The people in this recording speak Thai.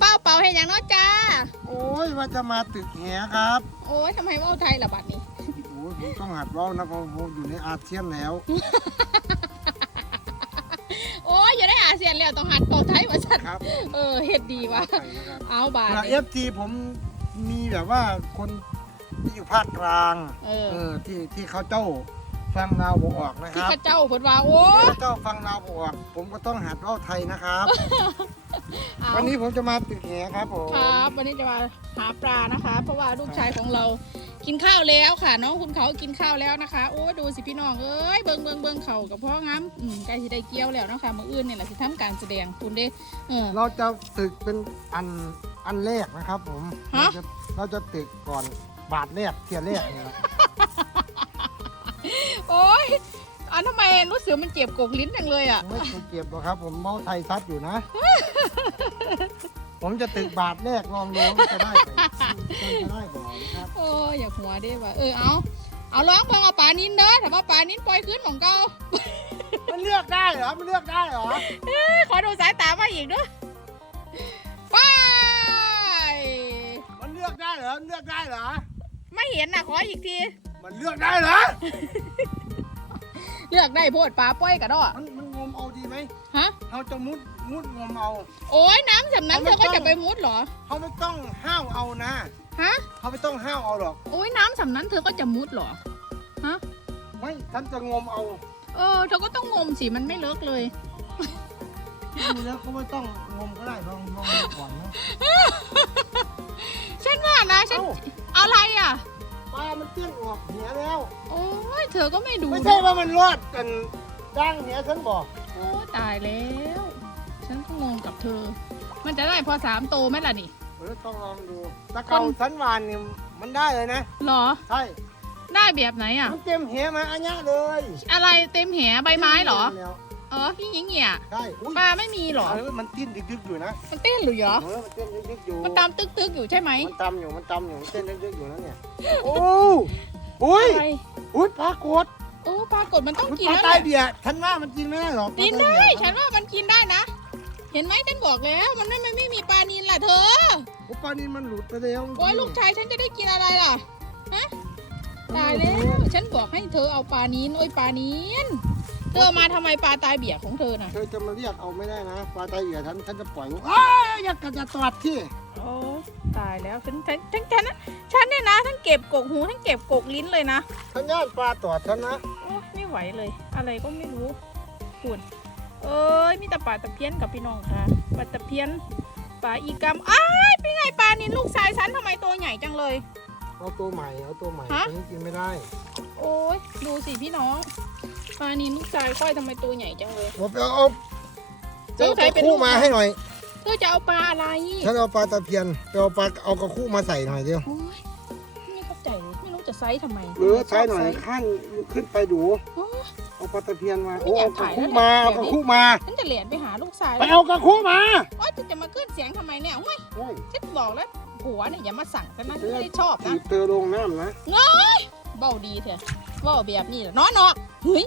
เบ้าเป่าให้หยังเนาะจ้า โอ้ยว่าจะมาตึกแหครับโอ้ยทำไมเว่าไทยล่ะบัดนี้ โอ้ยผมต้องหัดเว้านะเพราะผมอยู่ในอาเซียนแล้ว โอ้ยอย่าได้อาเซียนแล้วต้องหัดเป่าไทยว่าสัตว์ครับเออเฮ็ดดีวะไทยนะครับเอาบาดเอฟทีผมมีแบบว่าคนที่อยู่ภาคกลาง เออเออที่ที่เขาเจ้า ฟังลาวบ่ออกนะคที่รับ ข้าเจ้าเพิ่นว่าโอ้ที่ยเขาเจ้าฟังลาวบ่ออก ผมก็ต้องหัดเว้าไทยนะครับ เอาวันนี้ผมจะมาตึกแหครับผม ครับ วันนี้จะมาหาปลานะคะ เพราะว่าลูกชายของเรากินข้าวแล้วค่ะ น้องคุณเขากินข้าวแล้วนะคะ โอ้ดูสิพี่น้องเอ้ยเบิงเบิงเบิงเขากับพ่องามอืมใกล้สิได้เกี่ยวแล้วเนาะคะมื้ออื่นเนี่ยแหละสิทำการแสดงคุณเด้เออ เราจะตึกเป็นอันอันแรกนะครับผม ฮะ เราจะเราจะตึกก่อนบาทแรกเทียแรกเนี่ยนะ โอ้ยอันทำไมรู้สึกมันเจ็บกกลิ้นจังเลยอะ ไม่เคยเก็บหรอกครับ ผมเมาไทยซัดอยู่นะ ผมจะตึกบาทแรกลองดูว่าจะได้ไหมจะได้บ่นะครับโอ้ยอยากหัวเด้ว่ะเออเอาเอาร้องเบิ่งเอาปลานินเด้อถ้าว่าปลานินปล่อยขึ้นของเก่ามันเลือกได้เหรอมันเลือกได้เหรอเอ้ยขอดูสายตามาอีกเด้อไปมันเลือกได้เหรอมันเลือกได้เหรอไม่เห็นน่ะขออีกที มันเลือกได้เหรอ เลือกได้โพดปลาป้อยกระดอมันมันงมเอาดีไหม ฮะเขาจะมุดมุดงมเอา โอ้ยน้ำสำนั้นเอาเธไม่อก็ต้องจะไปมุดเหรอ เขาไม่ต้องห้าวเอานะ ฮะ เขาไม่ต้องห้าวเอาหรอก โอ้ยน้ำสำนั้นเธอก็จะมุดเหรอ ฮะ ไม่ฉันจะงมเอาเออเธอก็ต้องงมสิมันไม่เลิกเลย ดูแล้วก็ไม่ต้องงมก็ได้ลองลองดูก่อนนะ ฉันว่านะฉันเอ้าอะไรอะปลา มันเตี้ยนออกเหียแล้ว โอ้ยเธอก็ไม่ดูไม่ใช่ว่ามันรอดกันดังเหียฉันบอกโอ้ตายแล้ว ฉันก็งงกับเธอ มันจะได้พอสามโตไหมล่ะนี่ เออต้องลองดูตะเกาสันวานนี่มันได้เลยนะ หรอ ใช่ ได้แบบไหนอะ มันเต็มเหียมาอันเนี้ยเลย อะไรเต็มแหใบไม้เหรอแล้ว เออพี่หญิงเหี่ยใช่อุ้ยปลาไม่มีเหรอ เออมันติ้นดึกๆอยู่นะมันเต้นหรือเหรอ เออมันเต้นดึกๆอยู่ มันตามตึกตึกๆอยู่ใช่ไหมมันตำอยู่ มันตำอยู่มันเต้นดึกๆอยู่นั่นเนี่ย โอ้อุ้ยอะไรอุ้ยปลากดโอ้ปลากดมันต้องอุ๊ยกินปลาแล้วใต้แหละเบียร์ฉันว่ามันกินไม่ได้หรอกกินปลาได้ใต้เบียร์ฉันว่ามันกินได้นะ เห็นไหมฉันบอกแล้วมันไม่ไม่ไม่มีปลานินล่ะเธอโอ้ปลานี่มันหลุดไปแล้วโอ้ยลูกชายฉันจะได้กินอะไรล่ะ ฮะ ตายแล้ว ฉันบอกให้เธอเอาปลานินโอ้ยปลานิน เธอเอามาทำไมปลาตายเบียของเธอน่ะเธอจะมาเรียกเอาไม่ได้นะปลาใต้เบียร์ฉันฉันจะปล่อยมันอ้ายอยากจะจะตอดที่โอ้ตายแล้วฉันฉันฉันฉันฉันเนี่ยนะทั้งเก็บกกหูทั้งเก็บกกลิ้นเลยนะฉันย่านปลาตอดฉันนะโอ้ไม่ไหวเลย อะไรก็ไม่รู้คุณเอ้ยมีแต่ปลาตะเพียนกับพี่น้องค่ะปลาตะเพียนปลาอีกัมอ้ายเป็นไงปลานินลูกชายฉันทำไมตัวใหญ่จังเลย เอาตัวใหม่เอาตัวใหม่ฮะตัวนี้กินไม่ได้ โอ้ยดูสิพี่น้อง ปลานินลูกชายก้อยทำไมตัวใหญ่จังเลย ผมเอาเอาเจ้าเอาใครกระเป็นคู่ลูกมาให้หน่อยเธอจะเอาปลาอะไรฉันเอาปลาตะเพียนไปเอาปลาเอากระคู่มาใส่หน่อยเดียวโอ้ยไม่เข้าใจเลยไม่รู้จะไซส์ทำไมเออใช้หน่อยไซส์ขั้นขึ้นไปดูโอ้ยเอาปลาตะเพียนมาไม่โอ้อยาเอากกระถ่ายคู่แล้วมาแหละเอากระคู่มาฉันจะเหรียญไปหาลูกชายไปแล้วเอากระคู่มาโอ้ยจะมาขึ้นเสียงทำไมเนี่ยโอ้ยโอ้ยฉันบอกแล้วผัวเนี่ยอย่ามาสั่งฉันนะฉันไม่ได้ชอบถีนะบเธอลงน้ำนะเบ้าดีเถอะเบ้าแบบนี้แหละนอนออกเฮ้ย